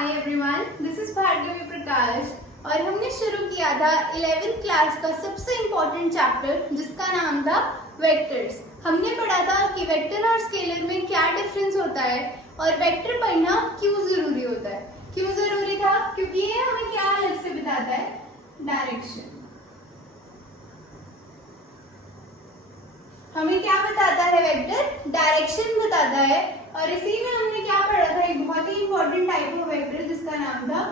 Hi everyone, this is Bhargavi Prakash और हमने शुरू किया था 11th क्लास का सबसे इम्पोर्टेंट चैप्टर जिसका नाम था वेक्टर्स। हमने पढ़ा था कि वेक्टर और स्केलर में क्या डिफरेंस होता है और वेक्टर पढ़ना क्यों जरूरी होता है। क्यों जरूरी था? क्योंकि ये हमें क्या अलग से बताता है, डायरेक्शन। हमें क्या बताता है वेक्टर? डायरेक्शन बताता है। और इसी में हमने क्या पढ़ा था, एक बहुत ही इंपॉर्टेंट टाइप ऑफ वेक्टर जिसका नाम था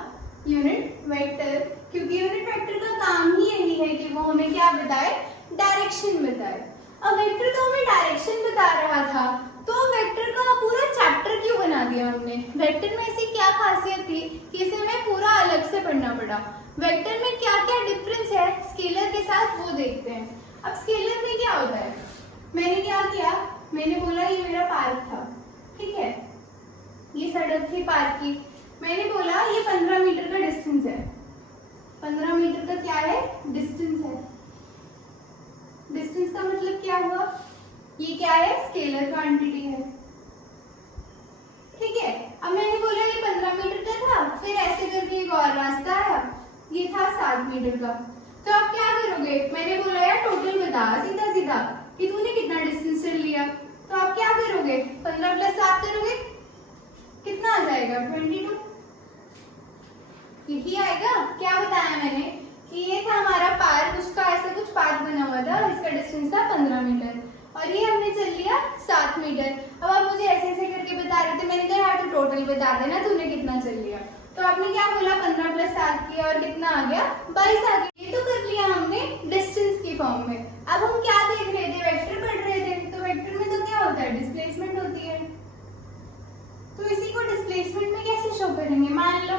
यूनिट वेक्टर। क्योंकि यूनिट वेक्टर का काम ही यही है कि वो हमें क्या बताए, डायरेक्शन बताए। अब वेक्टर तो हमें डायरेक्शन बता रहा था, तो वेक्टर का पूरा चैप्टर क्यों बना दिया हमने? वेक्टर में ऐसी क्या खासियत थी कि इसे हमें पूरा अलग से पढ़ना पड़ा? वेक्टर में क्या क्या डिफरेंस है स्केलर के साथ, वो देखते हैं। अब स्केलर में क्या होता है, मैंने क्या किया, मैंने बोला ये मेरा पार्क था, ठीक है, ये सड़क थी पार्क की। मैंने बोला ये 15 मीटर का डिस्टेंस है। 15 मीटर का क्या है, डिस्टेंस है। डिस्टेंस का मतलब क्या हुआ, ये क्या है, स्केलर क्वांटिटी है, ठीक है। अब मैंने बोला ये 15 मीटर का था, फिर ऐसे करके एक और रास्ता आया, ये था 7 मीटर का। तो आप क्या करोगे, मैंने बोला यार टोटल बता सीधा सीधा कि तूने कितना डिस्टेंस चल लिया। तो आप क्या करोगे, 15 + 7 करोगे, कितना आ जाएगा, 22। यही आएगा। क्या बताया मैंने कि ये था हमारा पार्क, उसका ऐसा कुछ पार्क बना हुआ था, इसका डिस्टेंस था 15 मीटर और ये हमने चल लिया 7 मीटर। अब आप मुझे ऐसे ऐसे करके बता रहे थे, मैंने कहा यार तू टोटल बता देना तूने कितना चल लिया। तो आपने क्या बोला, 15 + 7 किया और कितना आ गया, 22 आ गया। ये तो कर लिया हमने डिस्टेंस की फॉर्म में। अब हम क्या देख रहे थे, वेक्टर पढ़ रहे थे। तो वेक्टर में तो क्या होता है, डिस्प्लेसमेंट होती है। तो इसी को डिस्प्लेसमेंट में कैसे शो करेंगे, मान लो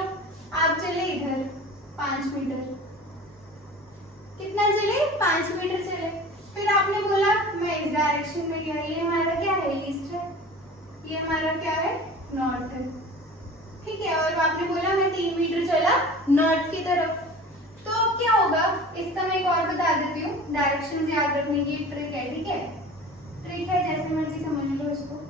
आप चले इधर 5 मीटर, कितना चले, 5 मीटर चले। फिर आपने बोला मैं इस डायरेक्शन में गया, ये हमारा क्या है, ईस्ट है, ये हमारा क्या है, नॉर्थ है, ठीक है। और आपने बोला मैं 3 मीटर चला नॉर्थ की तरफ। तो अब क्या होगा, इसका मैं एक और बता देती हूँ, डायरेक्शन याद रखने की एक ट्रिक है, ठीक है, ट्रिक है, जैसे मर्जी समझ लो इसको।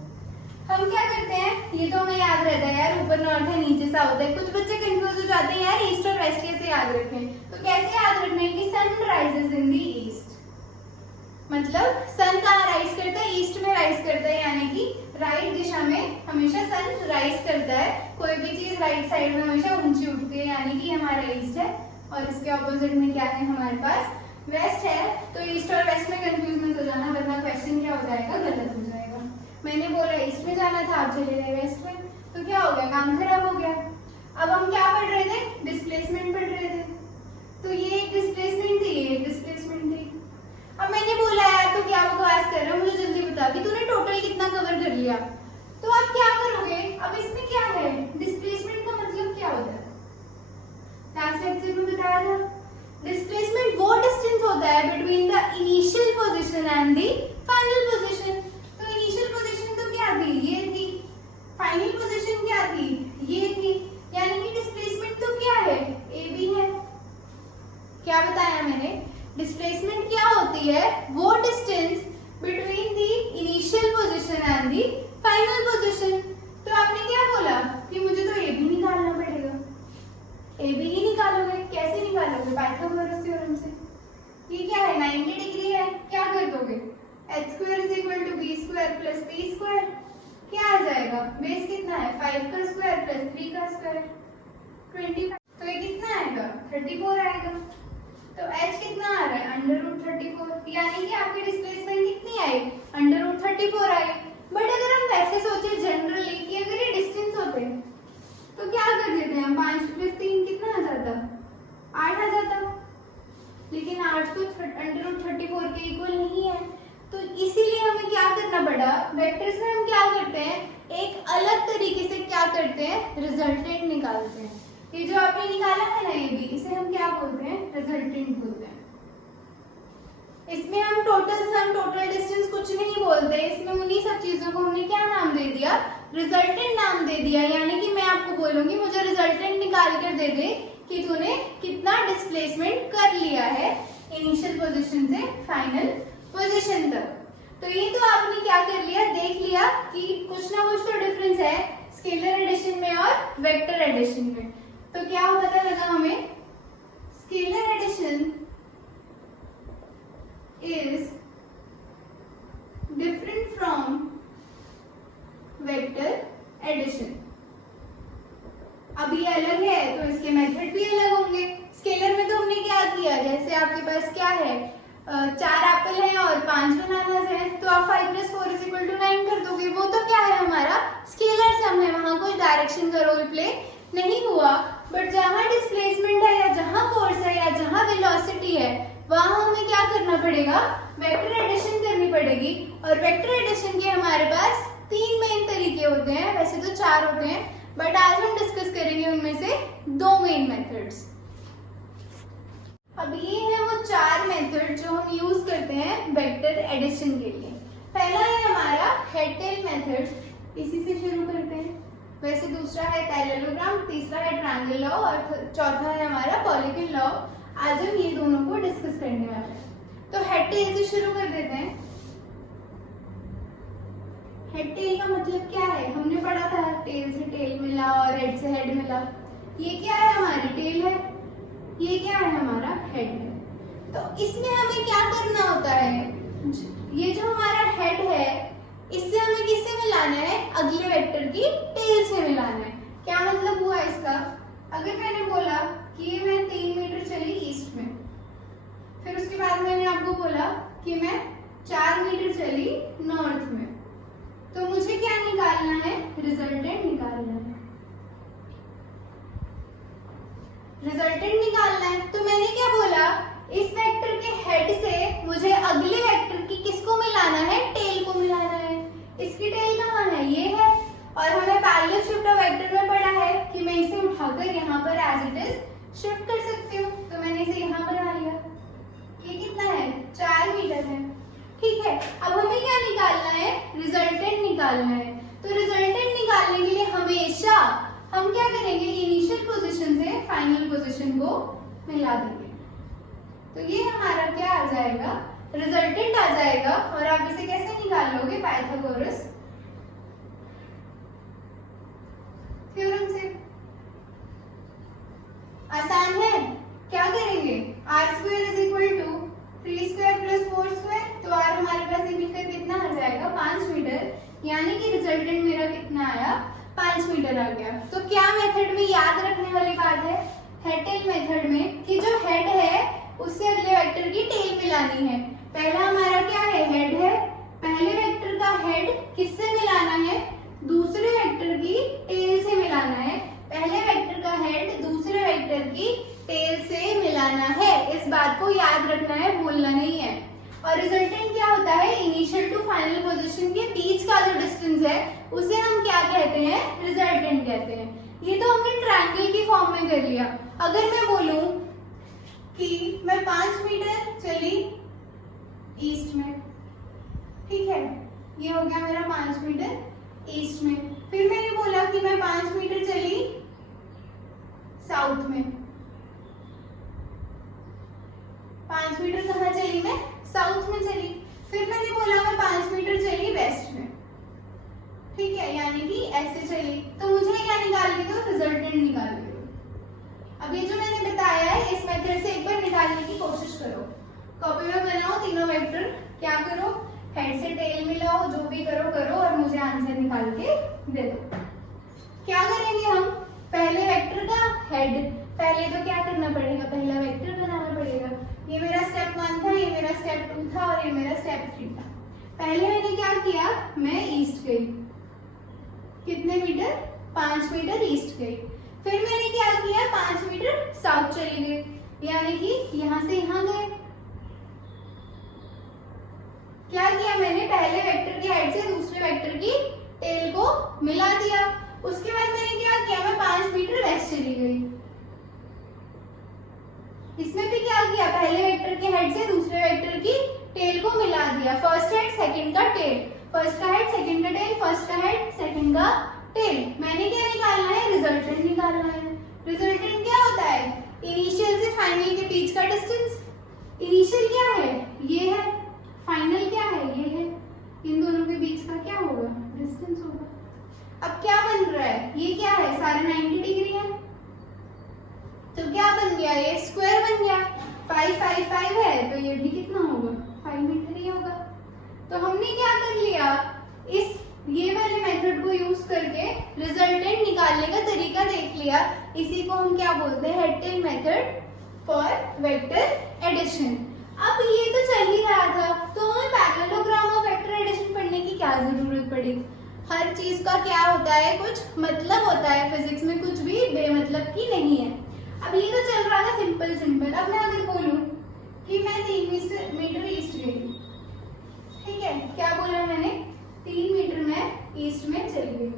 हम क्या करते हैं, ये तो हमें याद रहता है यार, ऊपर नॉर्थ है नीचे साउथ है। कुछ बच्चे कंफ्यूज हो जाते हैं यार ईस्ट और वेस्ट कैसे याद रखें। तो कैसे याद रखना है कि sun rises in the east, मतलब सन कहाँ राइज करता है, ईस्ट में राइज करता है, यानी कि राइट दिशा में हमेशा सन राइज करता है। कोई भी चीज राइट साइड में हमेशा ऊंची उठती है, यानी कि हमारा ईस्ट है। और इसके ऑपोजिट में क्या है, हमारे पास वेस्ट है। तो ईस्ट और वेस्ट में कंफ्यूज मत हो जाना, वरना क्वेश्चन क्या हो जाएगा, गलत हो जाएगा। मैंने बोला ईस्ट में जाना था, आप चले गए वेस्ट में, तो क्या हो गया, काम खराब हो गया। अब हम क्या पढ़ रहे थे, डिस्प्लेसमेंट पढ़ रहे थे। तो ये एक डिस्प्लेसमेंट थी, ये एक डिस्प्लेसमेंट थी। अब मैंने बोला यार तो क्या बकवास कर रहा है, मुझे जल्दी बता कि तूने टोटल कितना कवर कर लिया। तो आप क्या करोगे, अब इसमें क्या है, डिस्प्लेसमेंट का मतलब क्या होता है, लास्ट लेक्चर में बताया था। डिस्प्लेसमेंट वो डिस्टेंस होता है between the initial position and the final position. तो इनिशियल पोजीशन तो क्या थी, ये थी, फाइनल पोजीशन क्या थी, ये थी, यानी कि डिस्प्लेसमेंट तो क्या है, ए बी है। क्या बताया मैंने, डिस्प्लेसमेंट क्या होती है, वो distance between the initial position and the final position. तो आपने क्या बोला कि मुझे तो ए बी निकालना पड़ेगा। ए बी ही निकालोगे, कैसे निकालोगे, पाइथागोरस थ्योरम से। ये क्या है, 90 डिग्री है, क्या कर दोगे, h² = b² + p²। क्या आ जाएगा, बेस कितना है, 5 का स्क्वायर + 3 का स्क्वायर, 25। तो ये कितना आएगा, 34 आएगा। तो h कितना आ रहा है, √34, यानी कि आपकी डिस्प्लेसमेंट कितनी आई, √34 आई। बट अगर हम वैसे सोचे जनरली कि अगर ये डिस्टेंस होते तो क्या कर देते हैं, 5 + 3 कितना आ जाता, 8 आ जाता। लेकिन 8 तो √34 के इक्वल नहीं है। तो इसीलिए हमें क्या करना पड़ा, वेक्टर्स में हम क्या करते हैं, एक अलग तरीके से क्या करते हैं, रिजल्टेंट निकालते हैं। ये जो आपने निकाला है ना, ये भी, इसे हम क्या बोलते हैं, रिजल्टेंट बोलते हैं। इसमें हम टोटल सन, टोटल डिस्टेंस कुछ नहीं बोलते, इसमें उन्हीं सब चीजों को हमने क्या नाम दे दिया, रिजल्टेंट नाम दे दिया। यानी कि मैं आपको बोलूंगी मुझे रिजल्टेंट निकाल कर दे दे कि तूने कितना डिस्प्लेसमेंट कर लिया है इनिशियल पोजीशन से फाइनल पोजीशन तक। तो ये तो आपने क्या कर लिया, देख लिया कि कुछ ना कुछ तो डिफरेंस है स्केलर एडिशन में और वेक्टर एडिशन में। तो क्या पता लगा हमें, scalar addition is different from vector addition. अब ये अलग है तो इसके मेथड भी अलग होंगे। स्केलर में तो हमने क्या किया, जैसे आपके पास क्या है, 4 एप्पल है और 5 बनानास है, तो आप 5 + 4 = 9 कर दोगे। वो तो क्या है हमारा स्केलर सम है, वहां कोई डायरेक्शन का रोल प्ले नहीं हुआ। बट जहां डिस्प्लेसमेंट है या जहां फोर्स है या जहां वेलोसिटी है, वहां हमें क्या करना पड़ेगा, वेक्टर एडिशन करनी पड़ेगी। और वेक्टर एडिशन के हमारे पास 3 मेन तरीके होते हैं, वैसे तो 4 होते हैं, बट आज हम डिस्कस करेंगे उनमें से 2 मेन मेथड्स। अब ये है वो 4 मेथड जो हम यूज करते हैं वेक्टर एडिशन के लिए। पहला है हमारा हेड टेल मेथड, इसी से शुरू करते हैं। वैसे दूसरा है पैरेललोग्राम, तीसरा है ट्रायंगल लॉ और चौथा है हमारा पॉलीगन लॉ। आज हम ये दोनों को डिस्कस करने वाले हैं। तो हेड टेल से शुरू कर देते हैं। हेड टेल का मतलब क्या है, हमने पढ़ा था टेल से टेल मिला और हेड से हेड मिला। ये क्या है, हमारी टेल है, ये क्या है, हमारा हेड है। तो इसमें हमें क्या करना होता है, ये जो हमारा हेड है इससे हमें किससे मिलाना है, अगले वेक्टर की टेल से मिलाना है। क्या मतलब हुआ इसका, अगर मैंने बोला कि मैं 3 मीटर चली ईस्ट में, फिर उसके बाद मैंने आपको बोला कि मैं 4 मीटर चली नॉर्थ में, तो मुझे क्या निकालना है, रिजल्टेंट निकालना है। रिजल्टेंट निकालना है तो मैंने क्या बोला, इस वेक्टर के हेड से मुझे अगले वेक्टर की किसको मिलाना है, टेल को मिलाना है। इसकी टेल कहाँ है, ये है। और हमें पैरेलल शिफ्ट ऑफ वेक्टर में पढ़ा है कि मैं इसे उठाकर यहाँ पर एज इट इज शिफ्ट कर सकती हूँ। तो मैंने इसे यहाँ बना लिया। ये कितना है, 4 मीटर है। ठीक है, अब हमें क्या निकालना है, रिजल्टेंट निकालना है। तो रिजल्टेंट निकालने के लिए हमेशा हम क्या करेंगे, इनिशियल पोजीशन से फाइनल पोजीशन को मिला देंगे। तो ये हमारा क्या आ जाएगा, रिजल्टेंट आ जाएगा। और आप इसे कैसे निकाल लोगे, पाइथागोरस थ्योरम से। आसान है, क्या करेंगे, r² = 3² + 4²। तो r हमारे पास मिलकर कितना आ जाएगा, 5 मीटर, यानी कि रिजल्टेंट मेरा कितना आया, 5 मीटर आ गया। तो क्या मेथड में याद रखने वाली बात है, हेड टेल मेथड में, कि जो हेड है उससे अगले वेक्टर की टेल मिलानी है। पहला हमारा क्या है, हेड है, पहले वेक्टर का हेड किससे मिलाना है, दूसरे वेक्टर की टेल से मिलाना है। पहले वेक्टर का हेड दूसरे वेक्टर की टेल से मिलाना है, इस बात को याद रखना है, भूलना नहीं है। और रिजल्टेंट क्या होता है, इनिशियल टू फाइनल पोजीशन के बीच का जो डिस्टेंस है उसे हम क्या कहते हैं, रिजल्टेंट कहते हैं। ये तो हमने ट्रायंगल की फॉर्म में कर लिया। अगर मैं बोलूं कि मैं 5 मीटर चली ईस्ट में, ठीक है, ये हो गया मेरा 5 मीटर ईस्ट में। फिर मैंने बोला कि मैं 5 मीटर चली साउथ में, 5 मीटर कहाँ चली, मैं साउथ में चली। फिर मैंने बोला मैं 5 मीटर चली वेस्ट में, ठीक है, यानी कि ऐसे चली। तो मुझे क्या निकालनी थी, रिजल्टेंट निकालनी थी। अब ये जो मैंने बताया है इस मेथड से एक बार निकालने की कोशिश करो। कॉपी में बनाओ तीनों वेक्टर, क्या करो, हेड से टेल मिलाओ, जो भी करो करो और मुझे आंसर निकाल के दे दो। क्या करेंगे हम, पहले वेक्टर का हेड, पहले तो क्या करना पड़ेगा, पहला वेक्टर बनाना पड़ेगा। ये मेरा स्टेप 1 था, ये मेरा स्टेप 2 था और ये मेरा स्टेप 3 था। पहले मैंने क्या किया, मैं ईस्ट गई, कितने मीटर, 5 मीटर ईस्ट गई। फिर मैंने क्या किया, 5 मीटर साउथ चली गई, यानी कि यहाँ से यहाँ गए। क्या किया मैंने, पहले वेक्टर के हेड से दूसरे वेक्टर की टेल को मिला दिया। उसके बाद मैंने क्या किया, मैं 5 मीटर वेस्ट चली गई। इसमें भी क्या किया, पहले वेक्टर के हेड से दूसरे वेक्टर की टेल को मिला दिया। फर्स्ट हेड सेकंड का टेल, फर्स्ट का हेड सेकंड का टेल, फर्स्ट का हेड सेकंड का टेल। मैंने क्या निकालना है, रिजल्टेंट निकालना है। रिजल्टेंट क्या होता है, इनिशियल से फाइनल के बीच का डिस्टेंस। इनिशियल क्या है, ये है, फाइनल क्या है, ये है। इन दोनों के बीच का क्या होगा, डिस्टेंस होगा। अब क्या बन रहा है, ये क्या है, सारा 90 डिग्री है, तो क्या बन गया, ये स्क्वायर बन गया। 5 5 5 है, तो ये भी कितना होगा, 5 मीटर ही होगा। तो हमने क्या कर लिया, इस ये वाले मेथड को यूज करके रिजल्टेंट निकालने का तरीका देख लिया। इसी को हम क्या बोलते हैं, head tail method for vector addition. अब ये तो चल ही रहा था, तो हमें पैरेललोग्राम और वेक्टर एडिशन पढ़ने की क्या जरूरत पड़ी। हर चीज का क्या होता है, कुछ मतलब होता है, फिजिक्स में कुछ भी बेमतलब की नहीं है। अब ये तो चल रहा था सिंपल सिंपल। अब मैं अगर बोलूं कि मैं 3 मीटर ईस्ट गई, ठीक है, क्या बोला मैंने, 3 मीटर में ईस्ट में चली गई।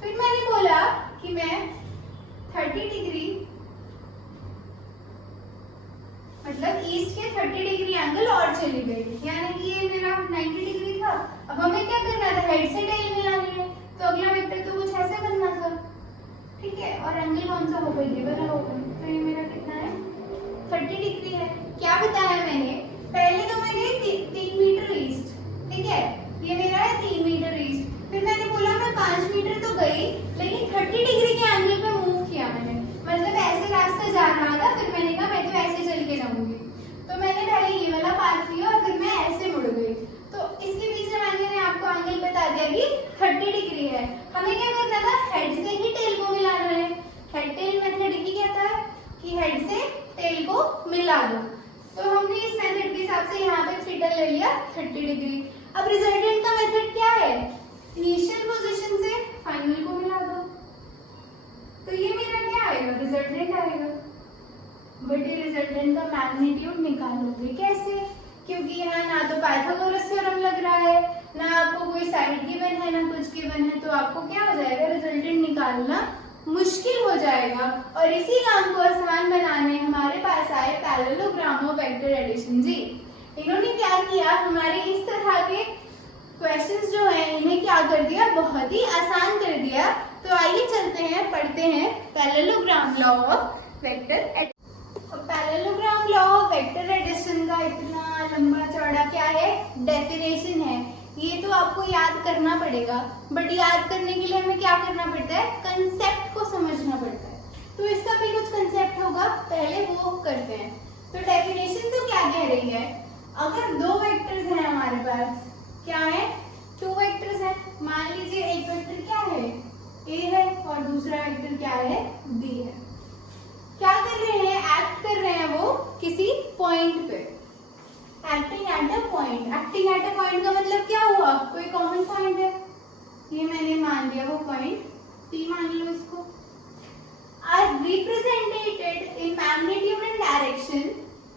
फिर मैंने बोला कि मैं 30 डिग्री, मतलब ईस्ट के 30 डिग्री एंगल और चली गई, यानी कि ये मेरा 90 डिग्री था। अब हमें क्या करना था, हेड से टेल मिलानी है, तो अगला वेक्टर तो कुछ ऐसा करना था, ठीक है। और एंगल कौन सा होगा, ये वाला होगा, तो ये मेरा कितना है, 30 डिग्री है। क्या बताया मैंने, पहले तो मैंने 3 मीटर ईस्ट, ठीक है, ये मेरा है 3 मीटर ईस्ट। फिर मैंने बोला मैं 5 मीटर तो गई, लेकिन 30 डिग्री के एंगल पे मूव किया मैंने, मतलब ऐसे रास्ता जा रहा था, फिर मैंने कहा मैं तो ऐसे चल के जाऊंगी, तो मैंने पहले ये वाला पाथ लिया और फिर मैं ऐसे मुड़ गई। तो इसके पीछे मैंने आपको एंगल बता दिया कि 30 डिग्री है। हमें क्या करना था, हेड से ही टेल को मिलाना है। हेड टेल मेथड ही कहता है कि हेड से टेल को मिला दो। तो हमने इस मेथड के हिसाब से यहाँ पे थीटा ले लिया 30 डिग्री। अब रिजल्टेंट का मेथड क्या है, इनिशियल पोजीशन से फाइनल को मिला दो, तो ये मेरा क्या आएगा, रिजल्टेंट आएगा। बट ये रिजल्टेंट का मैग्नीट्यूड निकालोगे कैसे, क्योंकि यहाँ ना तो पाइथागोरस थ्योरम लग रहा है, ना आपको कोई साइड गिवन है, ना कुछ गिवन है, तो आपको क्या हो जाएगा, रिजल्टेंट निकालना मुश्किल हो जाएगा। और इसी काम को आसान बनाने हमारे पास आए पैरेललोग्राम और वेक्टर एडिशन जी। इन्होंने क्या किया, हमारे इस तरह के क्वेश्चंस जो हैं इन्हें क्या कर दिया, बहुत ही आसान कर दिया। तो आइए चलते हैं, पढ़ते हैं parallelogram law of vector addition. Parallelogram law of vector addition का इतना लंबा चौड़ा क्या है, डेफिनेशन है। ये तो आपको याद करना पड़ेगा, बट याद करने के लिए हमें क्या करना पड़ता है, कंसेप्ट को समझना पड़ता है। तो इसका भी कुछ कंसेप्ट होगा, पहले वो करते हैं। तो डेफिनेशन तो क्या कह रही है, अगर 2 वेक्टर्स हैं हमारे पास, क्या है, 2 वेक्टर्स हैं। मान लीजिए एक वेक्टर क्या है, ए है, और दूसरा वेक्टर क्या है, बी है। क्या कर रहे हैं, एक्ट कर रहे हैं वो किसी पॉइंट पे, acting at a point. Acting at a point का मतलब क्या हुआ, कोई कॉमन पॉइंट है, ये मैंने मान लिया वो पॉइंट पी, मान लो इसको। Are represented in magnitude and direction.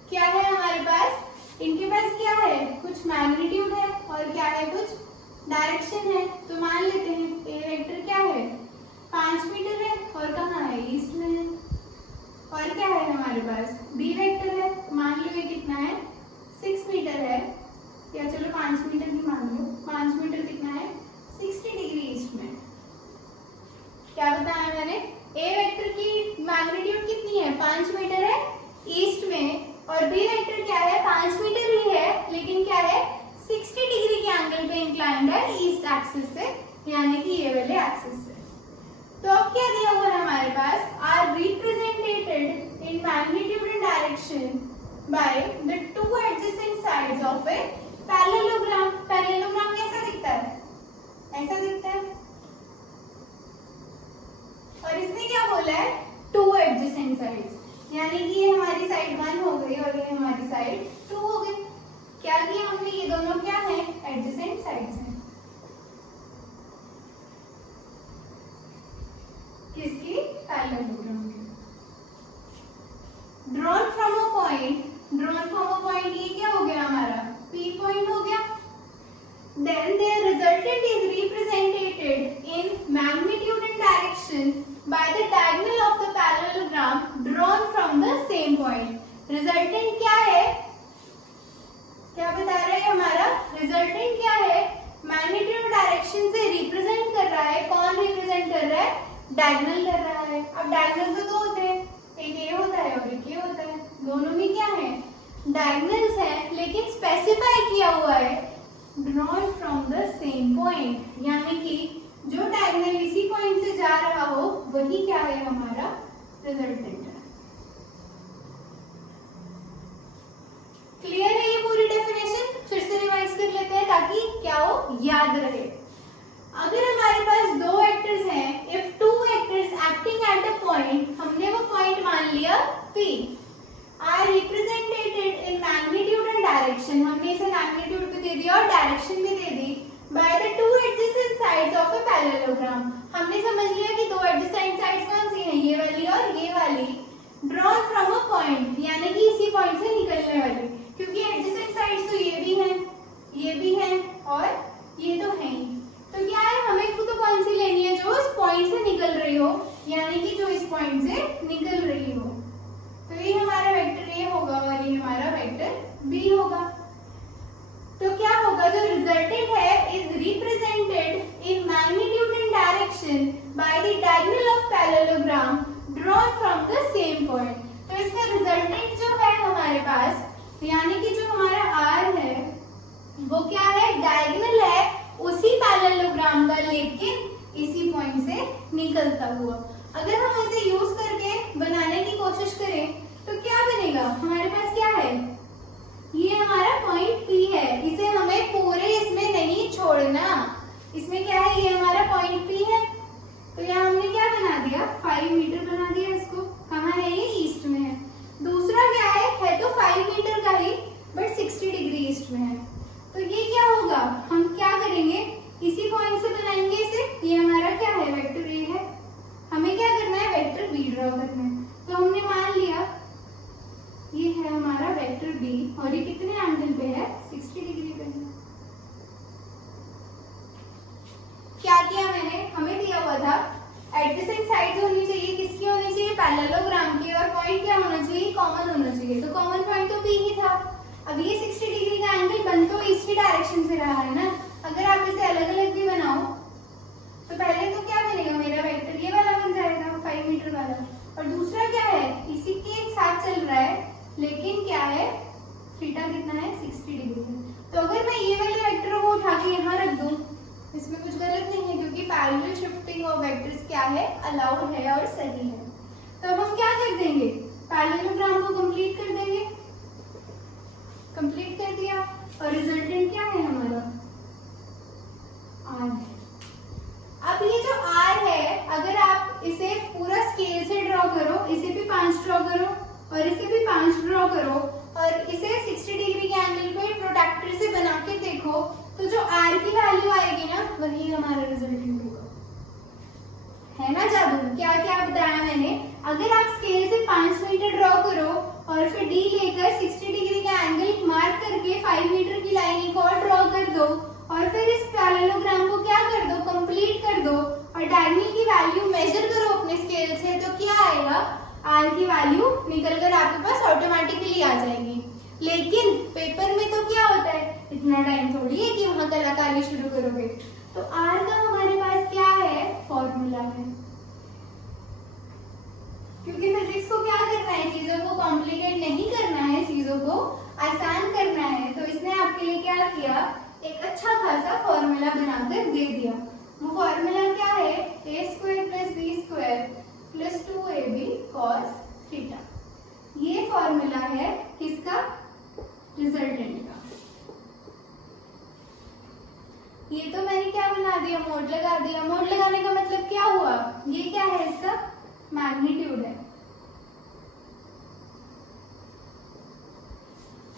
क्या है हमारे पास, इनके पास क्या है, कुछ मैग्नीट्यूड है और क्या है, कुछ डायरेक्शन है। तो मान लेते हैं ए वेक्टर क्या है, 5 मीटर है और कहाँ है, ईस्ट में है। और क्या है हमारे पास, बी वेक्टर है, मान लो ये कितना है, 6 मीटर है, या चलो 5 मीटर भी मान लो। 5 मीटर कितना है, 60 डिग्री ईस्ट में। क्या बताया मैंने, ए वेक्टर की मैग्नीट्यूड कितनी है, 5 मीटर है ईस्ट में, और बी वेक्टर क्या है, 5 मीटर ही है, लेकिन क्या है, 60 डिग्री के एंगल पे इंक्लाइंड है ईस्ट एक्सिस से, यानी कि ये वाले एक्सिस से। तो अब क्या दिया हुआ है हमारे पास, are represented in magnitude and direction by the 2 adjacent sides of a parallelogram. Parallelogram कैसा दिखता है, ऐसा दिखता है। और इसने क्या बोला है, 2 एडजेसेंट साइड्स, यानी कि ये हमारी साइड 1 हो गई और ये हमारी साइड 2 हो गई। क्या किया हमने, ये दोनों क्या है, एडजेसेंट साइड्स हैं, किसकी, पैरेललोग्राम की। Drawn from a point, drawn from a point, ये क्या हो गया हमारा, पी पॉइंट हो गया। Then their resultant is represented in magnitude and direction by the diagonal of the parallelogram drawn from the same point. Resultant क्या है, क्या बता रहा है हमारा, रिजल्टेंट क्या है, मैग्नीट्यूड डायरेक्शन से रिप्रेजेंट कर रहा है, कौन रिप्रेजेंट कर रहा है, डायगोनल कर रहा है। अब डायगोनल तो 2 होते हैं, एक ये होता है और एक ये होता है, दोनों में क्या है, डायगोनल्स हैं, लेकिन स्पेसिफाई किया हुआ है drawn from the same point, यानी कि जो डायगोनल इसी पॉइंट से रिजल्टेंट है। क्लियर है ये पूरी डेफिनेशन? फिर से रिवाइज कर लेते हैं ताकि क्या हो, याद रहे। अगर हमारे पास दो वेक्टर्स हैं, if two vectors acting at a point, हमने वो पॉइंट मान लिया P, are represented in magnitude and direction, हमने इसे मैग्नीट्यूड भी दे दिया और डायरेक्शन भी दे दी, by the two adjacent sides of a parallelogram, हमने समझ लिया कि दो एडजेसेंट साइड्स कौन सी हैं, ये वाली और ये वाली, ड्रॉन फ्रॉम अ पॉइंट, यानी कि इसी पॉइंट से निकलने वाली, क्योंकि एडजेसेंट साइड्स तो ये भी हैं, ये भी हैं और ये तो हैं ही, तो क्या है, हमें तो कौन सी लेनी है, जो इस पॉइंट से निकल रही हो, यानी कि जो इस पॉइंट से निकल रही हो। तो ये हमारा वेक्टर ए होगा और ये हमारा वेक्टर बी होगा। तो क्या होगा, जो रिजल्टेंट है is represented in magnitude and direction by the diagonal of parallelogram drawn from the same point. तो इसका रिजल्टेंट जो है हमारे पास, यानी कि जो हमारा आर है वो क्या है, डायगोनल है उसी पैरेललोग्राम का, लेकिन इसी पॉइंट से निकलता हुआ। अगर हम इसे यूज करके बनाने की कोशिश करें तो क्या बनेगा, हमारे पास क्या है, ये हमारा पॉइंट P है, इसे हमें पूरे इसमें नहीं छोड़ना, इसमें क्या है, ये हमारा पॉइंट P है, तो यहाँ हमने क्या बना दिया, 5 मीटर बना दिया इसको, कहाँ है ये, ईस्ट में है। दूसरा क्या है तो 5 मीटर का ही बट 60 डिग्री ईस्ट में है, तो ये क्या होगा, हम क्या करेंगे, इसी पॉइंट से बनाएंगे इसे, ये हमारा क्या है, वेक्टर ए है, हमें क्या करना है, वेक्टर बी ड्रॉ करना है। तो हमने मान लिया ये है हमारा वेक्टर बी और ये कितने एंगल पे है, 60 डिग्री पे है। क्या किया मैंने, हमें दिया हुआ था एडजेसेंट साइड्स होनी चाहिए, किसकी होनी चाहिए, पैरेललोग्राम की, और पॉइंट क्या होना चाहिए, कॉमन होना चाहिए, तो कॉमन पॉइंट तो बी ही था। अब ये 60 डिग्री का एंगल बन तो ईस्ट की डायरेक्शन से रहा है ना, अगर आप इसे अलग अलग भी बनाओ तो पहले तो क्या बनेगा, मेरा वेक्टर ये वाला बन जाएगा 5 मीटर वाला, और दूसरा क्या है, इसी के साथ चल रहा है, लेकिन क्या है, थीटा कितना है, 60 डिग्री है। तो अगर मैं ये वाले वेक्टर को उठा के यहाँ रख दूं, इसमें कुछ गलत नहीं है, क्योंकि पैरेलल शिफ्टिंग ऑफ वेक्टर्स क्या है, अलाउड है और सही है। तो अब हम क्या कर देंगे, पैरेललोग्राम को कंप्लीट कर देंगे, कंप्लीट कर दिया, और रिजल्टेंट क्या है हमारा, आर है। अब ये जो आर है, अगर आप इसे पूरा स्केल से ड्रॉ करो, इसे भी 5 ड्रॉ करो और इसे भी 5 ड्रॉ करो, और इसे 60 डिग्री के एंगल पे प्रोट्रैक्टर से बना के देखो, तो जो आर की वैल्यू आएगी ना, वही हमारा रिजल्टेंट होगा, है ना जादू। क्या क्या बताया मैंने, अगर आप स्केल से 5 मीटर ड्रॉ करो और फिर डी लेकर 60 डिग्री का एंगल मार्क करके 5 मीटर की लाइन एक और ड्रॉ कर दो, और फिर इस पैरेललोग्राम को क्या कर दो, कंप्लीट कर दो, और डायगोनल की वैल्यू मेजर करो अपने स्केल से, तो क्या आएगा, आर की वैल्यू निकलकर आपके पास ऑटोमेटिकली आ जाएगी। लेकिन पेपर में तो क्या होता है, इतना टाइम थोड़ी है कि वहां कलाकारी शुरू करोगे। तो आर का हमारे पास क्या है, फॉर्मूला है, क्योंकि फिजिक्स को क्या करना है, चीजों को कॉम्प्लिकेट नहीं करना है, चीजों को आसान करना है। तो इसने आपके लिए क्या किया, एक अच्छा खासा फॉर्मूला बनाकर दे दिया। वो फॉर्मूला क्या है, a square plus B square plus 2ab cos theta. ये फॉर्मूला है किसका, रिजल्टेंट का। ये तो मैंने क्या बना दिया, मोड लगा दिया। मोड लगाने का मतलब क्या हुआ, ये क्या है, इसका मैग्नीट्यूड है।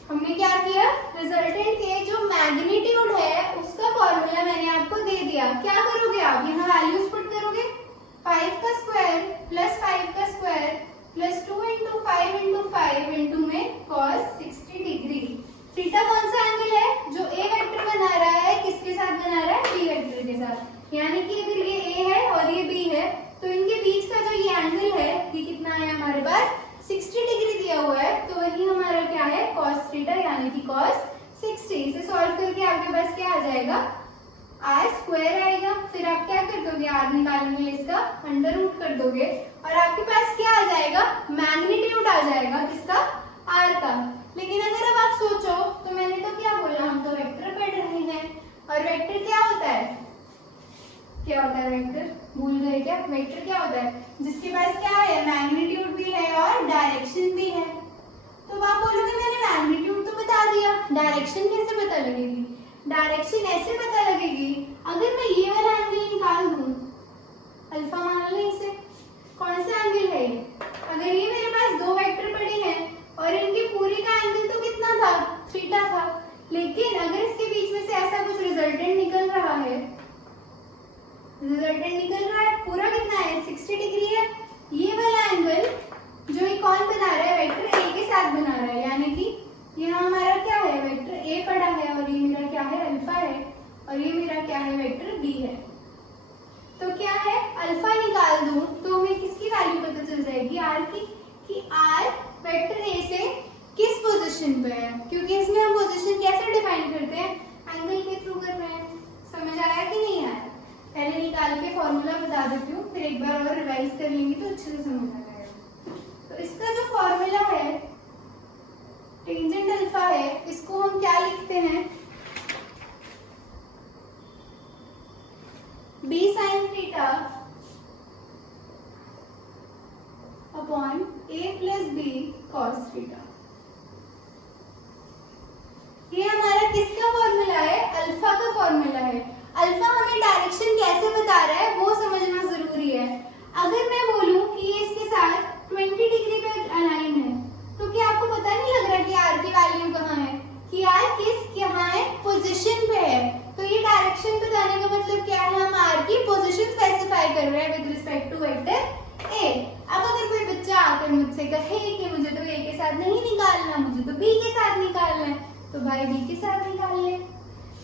हमने क्या किया, रिजल्टेंट के जो मैग्नीट्यूड है उसका फॉर्मूला मैंने आपको दे दिया। क्या करोगे आप, यहाँ वैल्यूज पुट करोगे, 5 का स्क्वायर प्लस 5 का square plus 2 into 5 into 5 into में cos 60 डिग्री। थीटा कौन सा एंगल है, जो ए वेक्टर बना रहा है, किसके साथ बना रहा है, बी वेक्टर के साथ। यानी कि अगर ये ए है और ये बी है, तो इनके बीच का जो ये एंगल है, ये कितना है हमारे पास, 60 डिग्री दिया हुआ है, तो वही हमारा क्या है, cos थीटा यानी कि cos 60। इसे सॉल्व करके आपके पास क्या आ जाएगा, आर स्क्वायर आएगा। फिर आप क्या कर दोगे, आर निकालने के लिए इसका अंडर रूट कर दोगे, और आपके पास क्या आ जाएगा, मैग्नीट्यूड आ जाएगा किसका, आर का। लेकिन अगर अब आप सोचो, तो मैंने तो क्या बोला, हम तो वेक्टर पढ़ रहे हैं, और वेक्टर क्या होता है, क्या होता है वेक्टर? भूल गए क्या? वेक्टर क्या होता है? जिसके पास क्या है, मैग्नीट्यूड भी है और डायरेक्शन भी है। तो आप बोलोगे मैंने मैग्नीट्यूड तो बता दिया, डायरेक्शन कैसे पता लगेगी? डायरेक्शन ऐसे पता लगेगी, अगर मैं ये वाला एंगल निकाल दूं, अल्फा मान लो इसे, कौन सा एंगल है ये? अगर ये मेरे पास दो वेक्टर पड़े हैं और इनकी पूरी का एंगल तो कितना था? थीटा था, लेकिन अगर इसके बीच में से ऐसा कुछ रिजल्टेंट निकल रहा है, पूरा कितना है? 60 डिग्री है। ये वाला एंगल जो ये कौन बना रहा है? वेक्टर ए के साथ बना रहा है, यानी कि यहाँ हमारा क्या है? वेक्टर ए पड़ा है और ये मेरा क्या है? अल्फा है, और ये मेरा क्या है? वेक्टर बी है। तो क्या है, अल्फा निकाल दूं तो हमें किसकी वैल्यू पता चल जाएगी? आर की, कि आर वेक्टर ए से किस पोजीशन पे है, क्योंकि इसमें हम पोजीशन कैसे डिफाइन करते हैं? एंगल के थ्रू कर रहे हैं। समझ आया कि नहीं आया? पहले निकाल के फॉर्मूला बता देती हूँ, फिर एक बार और रिवाइज कर लेंगे तो अच्छे से समझ आ जाएगा। तो इसका जो फॉर्मूला है, टेंजेंट अल्फा है, इसको हम क्या लिखते हैं? b sin theta upon a plus b cos theta. ये हमारा किसका फॉर्मूला है? अल्फा का फॉर्मूला है। अल्फा हमें डायरेक्शन कैसे बता रहा है वो समझना जरूरी है। अगर मैं बोलूं कि ये इसके साथ 20 डिग्री पे अलाइन है, तो क्या आपको पता नहीं लग रहा कि आर की वैल्यू कहाँ है, कि आर किस यहाँ है? पोजीशन पे है। तो ये डायरेक्शन बताने का मतलब क्या है? हम आर की पोजीशन स्पेसिफाई कर रहे हैं with respect to vector A. अब अगर कोई बच्चा आकर मुझसे कहे कि मुझे तो ए के साथ नहीं निकालना, मुझे तो बी के साथ निकालना है, तो भाई बी के साथ निकाल ले,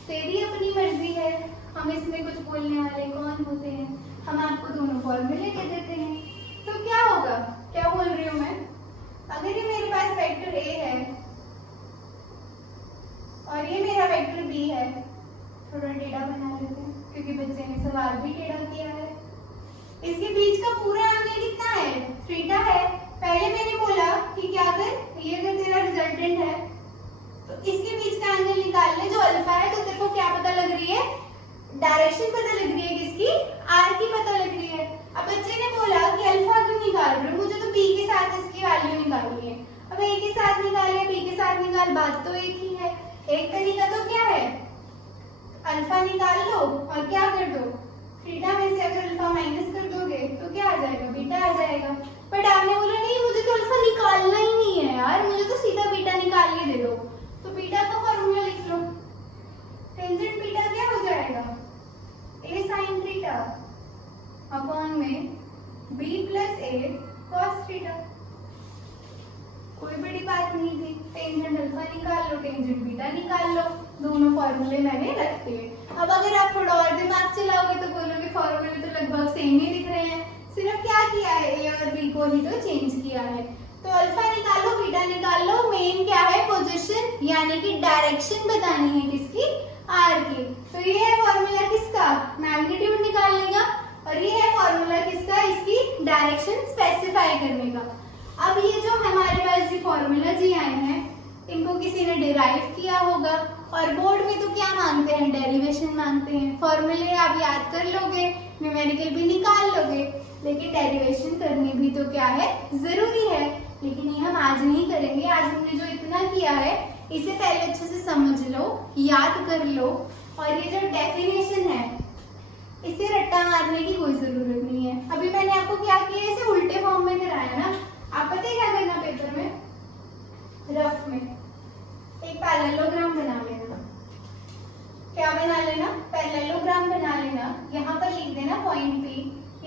तेरी अपनी मर्जी है। हम इसमें कुछ बोलने वाले कौन होते हैं? हम आपको दोनों फॉर्मूले दे देते हैं। तो क्या होगा? क्या बोल रही हूँ मैं? अगर ये मेरे पास वेक्टर ए है और ये मेरा वेक्टर बी है, थोड़ा टेढ़ा बना लेते हैं क्योंकि बच्चे ने सवाल भी टेढ़ा किया है। इसके बीच का पूरा एंगल कितना है? थीटा है। पहले मैंने बोला कि क्या कर, ये अगर तेरा रिजल्टेंट है तो इसके बीच का एंगल निकाल ले जो अल्फा है। तो तेरे को क्या पता लग रही है? डायरेक्शन पता लग रही है, किसकी? आर की पता लग रही है। अब बच्चे ने बोला कि अल्फा क्यों निकाल रहे हो? मुझे तो बी के साथ इसकी वैल्यू निकालनी है। अब ए के साथ निकाल या बी के साथ निकाल, बात तो एक ही है। एक तरीका तो क्या है? अल्फा निकाल लो और क्या कर दो, थीटा में से अगर अल्फा माइनस कर दोगे तो क्या आ जाएगा? बीटा आ जाएगा। बट आपने बोला नहीं मुझे तो अल्फा निकालना ही नहीं है यार, मुझे तो सीधा बीटा निकाल के दे दो। तो बीटा का फॉर्मूला लिख लो, टेंजेंट बीटा क्या हो जाएगा? a sin थीटा अपॉन में b plus a cos theta. कोई बड़ी बात नहीं थी। टेंजेंट अल्फा निकाल लो, टेंजेंट बीटा निकाल लो, दोनों फॉर्मूले मैंने रख दिए। अब अगर आप थोड़ा और दिमाग चलाओगे तो बोलोगे फॉर्मूले तो लगभग सेम ही दिख रहे हैं, सिर्फ क्या किया है? a और b को ही तो चेंज किया है। तो अल्फा निकालो, बीटा निकाल लो, मेन क्या है? पोजीशन, यानी कि डायरेक्शन बतानी है किसकी? आर की। तो ये है फॉर्मूला किसका? मैग्नीट्यूड निकालने का, और ये है फॉर्मूला किसका? इसकी डायरेक्शन स्पेसिफाई करने का। अब ये जो हमारे पास जी फॉर्मूला जी आए हैं, इनको किसी ने डिराइव किया होगा, और बोर्ड में तो क्या मांगते हैं? डेरिवेशन मांगते हैं। फॉर्मूले आप याद कर लोगे, न्यूमेरिकल भी निकाल लोगे, लेकिन डेरिवेशन करनी भी तो क्या है? जरूरी है। लेकिन ये हम आज नहीं करेंगे। आज हमने जो इतना किया है इसे पहले अच्छे से समझ लो, याद कर लो, और ये जो डेफिनेशन है इसे रट्टा मारने की कोई जरूरत नहीं है। अभी मैंने आपको क्या किया, इसे उल्टे फॉर्म में कराया ना। आप पता है क्या करना? पेपर में रफ में एक पैरेललोग्राम बना लेना। क्या बना लेना? पैरेललोग्राम बना लेना। यहाँ पर लिख देना पॉइंट P,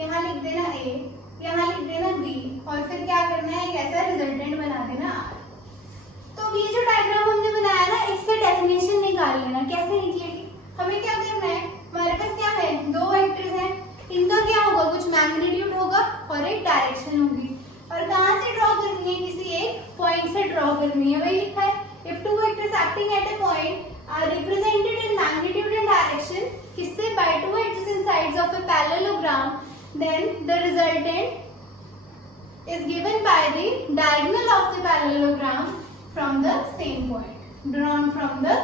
यहाँ लिख देना A, यहाँ लिख देना B, और फिर क्या करना है? ऐसा रिजल्टेंट बना देना R। तो ये जो डायग्राम हमने बनाया ना, इससे डेफिनेशन निकाल लेना। कैसे निकलेगी? हमें क्या करना है? हमारे पास क्या है? दो वेक्टर्स हैं, इनका क्या होगा? कुछ मैग्नीट्यूड होगा और एक डायरेक्शन होगी, और कहाँ से ड्रॉ करनी है? किसी एक पॉइंट से ड्रॉ करनी है। वही लिखा है, if two vectors acting at a point are represented in magnitude and direction, किससे? By two adjacent sides of a parallelogram, then the resultant is given by the diagonal of the parallelogram from the same point, drawn from the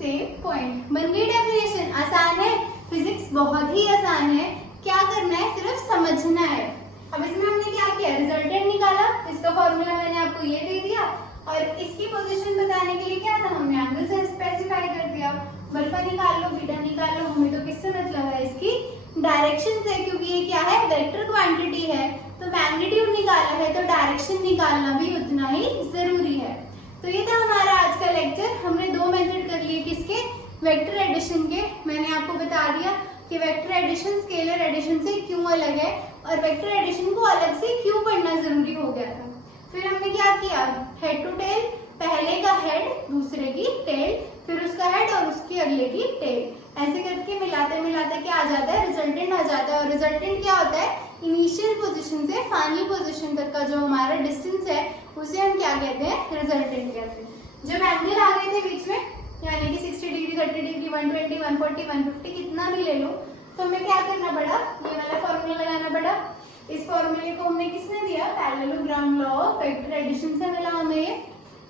same point। बन गई definition. आसान है, physics बहुत ही आसान है। क्या करना है, सिर्फ समझना है। अब इसमें हमने क्या किया, रिजल्टेंट निकाला, इसका फॉर्मूला मैंने आपको ये दे दिया और इसकी पोजीशन बताने के लिए क्या था, हमने एंगल से स्पेसिफाई कर दिया। अल्फा निकाल लो, बीटा निकाल लो, हमें तो किससे मतलब है, इसकी डायरेक्शन से, क्योंकि ये क्या है, वेक्टर क्वांटिटी है। तो मैग्नीट्यूड निकाला है तो डायरेक्शन निकालना भी उतना ही जरूरी है। तो ये था हमारा आज का लेक्चर। हमने दो मेथड कर लिए, किसके, वेक्टर एडिशन के। मैंने आपको बता दिया कि वेक्टर एडिशन स्केलर एडिशन से क्यों अलग है और वेक्टर एडिशन को अलग से क्यों पढ़ना जरूरी हो गया था। फिर हमने क्या किया, हेड टू टेल, पहले का हेड दूसरे की टेल, फिर उसका हेड और उसकी अगले की टेल, ऐसे करके मिलाते मिलाते क्या आ जाता है, रिजल्टेंट आ जाता है। और रिजल्टेंट क्या होता है, इनिशियल पोजीशन से फाइनल पोजीशन तक का जो हमारा डिस्टेंस है उसे हम क्या कहते हैं, रिजल्टेंट कहते हैं। जब एंगल आ गए थे बीच में, यानी कि 60 डिग्री, 30 डिग्री, 120, 140, 150 कितना भी ले लो, तो हमें क्या करना पड़ा, ये वाला फॉर्मूला लगाना पड़ा। इस फॉर्मूले को हमने किसने दिया, parallelogram law of vector addition से मिला हमें ये।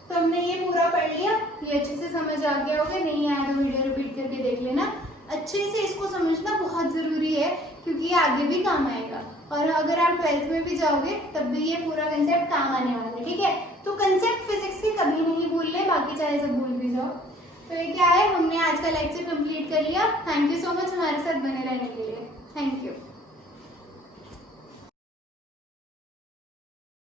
तो हमने ये पूरा पढ़ लिया, ये अच्छे से समझ आ गया होगा, नहीं आया तो वीडियो रिपीट करके देख लेना। अच्छे से इसको समझना बहुत जरूरी है क्योंकि ये आगे भी काम आएगा और अगर आप 12th में भी जाओगे तब भी ये पूरा कंसेप्ट काम आने वाला है, ठीक है। तो कंसेप्ट फिजिक्स के कभी नहीं भूलने, बाकी चाहे सब भूल भी जाओ। तो ये क्या है, हमने आज का लेक्चर कंप्लीट कर लिया। थैंक यू सो मच हमारे साथ बने रहने के लिए, थैंक यू।